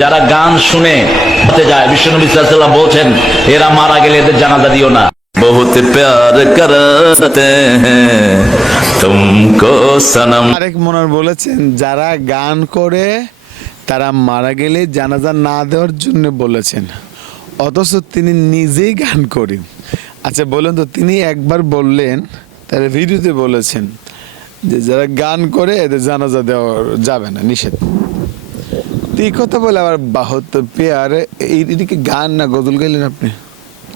যারা গান শুনে যায় বিশ্বনবী সাল্লাল্লাহু বলছেন এরা মারা গেলে এদের জানাজা দিও না। বহুত প্যার করতে হ্যাঁ তুমকো সনম। আরেক মনোর বলেছেন যারা গান করে তারা মারা গেলে জানাজা না দেওয়ার জন্য বলেছেন। অথচ তিনি নিজেই গান করেন। আচ্ছা বলেন তো তিনি একবার বললেন তার ভিডিওতে বলেছেন যে যারা গান করে এদের জানাজা দেওয়া যাবে না নিষেধ। তো এই কথা বলে আবার বাহত্তর পেয়ারে এদিকে গান না গজল গাইলেন আপনি?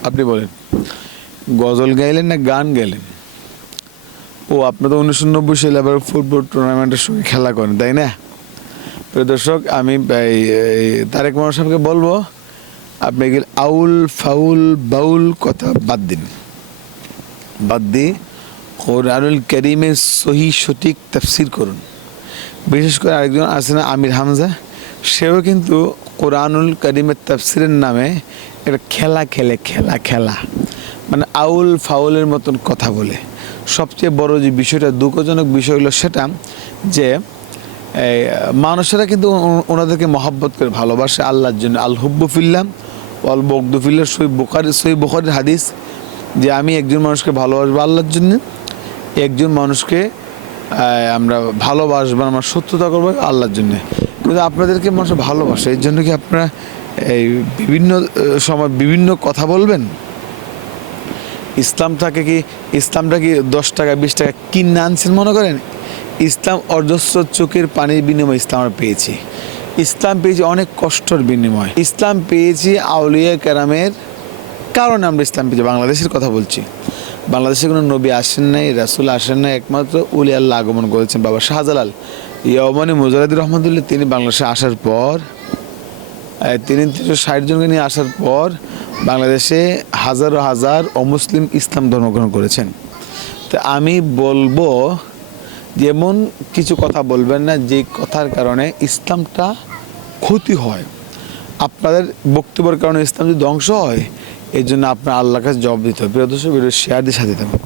আপনি বলেন। গজল গাইলেন না গান গাইলেন? ও, আপনি তো উনিশশো নব্বই সালে আবার ফুটবল টুর্নামেন্টের সঙ্গে খেলা করেন, তাই না? প্রিয় দর্শক, আমি তারেক মোহাম্মদ সাহেবকে বলব, আপনি এগুলো আউল ফাউল বাউল কথা বাদ দিন। বাদ দিয়ে কোরআনুল করিমের সহি সঠিক তাফসির করুন। বিশেষ করে আরেকজন আছে না, আমির হামজা? সেও কিন্তু কোরআনুল করিমের তাফসিরের নামে একটা খেলা খেলে, খেলা খেলা। মানে আউল ফাউলের মতন কথা বলে। সবচেয়ে বড় যে বিষয়টা, দুঃখজনক বিষয় হলো সেটা যে মানুষেরা কিন্তু ওনাদেরকে মহব্বত করে ভালোবাসে আল্লাহর জন্য। আল হুব্বুফিল্লাম অল বকদুফিল্লা সই বুখারি, সই বুখারির হাদিস যে, আমি একজন মানুষকে ভালোবাসবো আল্লাহর জন্য, একজন মানুষকে আমরা ভালোবাসবো, আমরা সত্যতা করব আল্লাহর জন্য। কিন্তু আপনাদেরকে মানুষ ভালোবাসে, এর জন্য কি আপনারা এই বিভিন্ন সময় বিভিন্ন কথা বলবেন? ইসলামটাকে কি, ইসলামটা কি দশ টাকা, বিশ টাকা কিনে আনছেন মনে করেন? ইসলাম অজস্র চোখের পানির বিনিময়ে ইসলাম আমরা পেয়েছি। ইসলাম পেয়েছি অনেক কষ্টর বিনিময়। ইসলাম পেয়েছি আউলিয়া কেরামের কারণে আমরা ইসলাম পেয়েছি, বাংলাদেশের কথা বলছি। বাংলাদেশে কোনো নবী আসেন নাই, রাসুল আসেন নাই, একমাত্র উলি আল্লাহ আগমন করেছেন বাবা শাহজালাল। ইয়মানি মুজাহিদুর রহমতুল্লাহ, তিনি বাংলাদেশে আসার পর তিনি তিনশো ষাট জনকে নিয়ে আসার পর বাংলাদেশে হাজারো হাজার অমুসলিম ইসলাম ধর্মগ্রহণ করেছেন। তো আমি বলব, যেমন কিছু কথা বলবেন না যে কথার কারণে ইসলামটা ক্ষতি হয়। আপনাদের বক্তব্যের কারণে ইসলাম যদি ধ্বংস হয় এই জন্য আপনার আল্লাহ কাছে জবাব দিতে হবে। প্রিয় দর্শক ভিডিও শেয়ার দিয়ে সাথে দেবেন